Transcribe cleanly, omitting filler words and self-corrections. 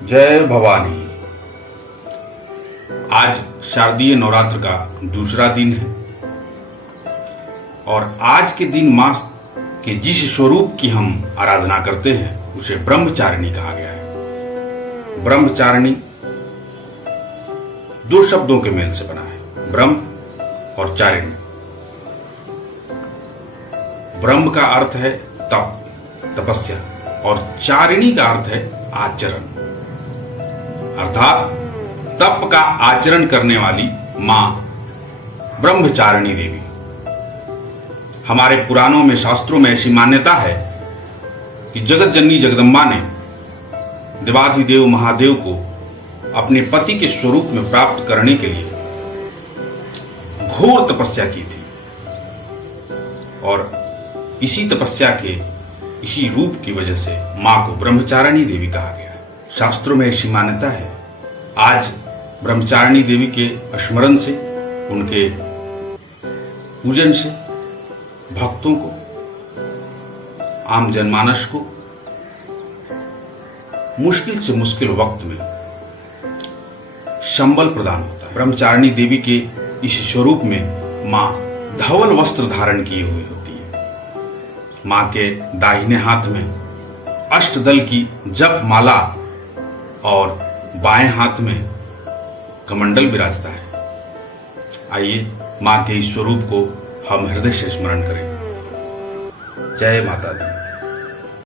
जय भवानी। आज शारदीय नवरात्र का दूसरा दिन है और आज के दिन मां के जिस स्वरूप की हम आराधना करते हैं उसे ब्रह्मचारिणी कहा गया है। ब्रह्मचारिणी दो शब्दों के मेल से बना है, ब्रह्म और चारिणी। ब्रह्म का अर्थ है तप, तपस्या, और चारिणी का अर्थ है आचरण, अर्थात तप का आचरण करने वाली मां ब्रह्मचारिणी देवी। हमारे पुराणों में, शास्त्रों में ऐसी मान्यता है कि जगत जननी जगदम्बा ने देवाधिदेव महादेव को अपने पति के स्वरूप में प्राप्त करने के लिए घोर तपस्या की थी और इसी तपस्या के इसी रूप की वजह से मां को ब्रह्मचारिणी देवी कहा गया। शास्त्रों में ऐसी मान्यता है। आज ब्रह्मचारिणी देवी के स्मरण से, उनके पूजन से भक्तों को, आम जनमानस को मुश्किल से मुश्किल वक्त में संबल प्रदान होता है। ब्रह्मचारिणी देवी के इस स्वरूप में मां धवल वस्त्र धारण किए हुए होती है। मां के दाहिने हाथ में अष्टदल की जप माला और बाएं हाथ में कमंडल विराजता है। आइए मां के इस स्वरूप को हम हृदय से स्मरण करें। जय माता दी।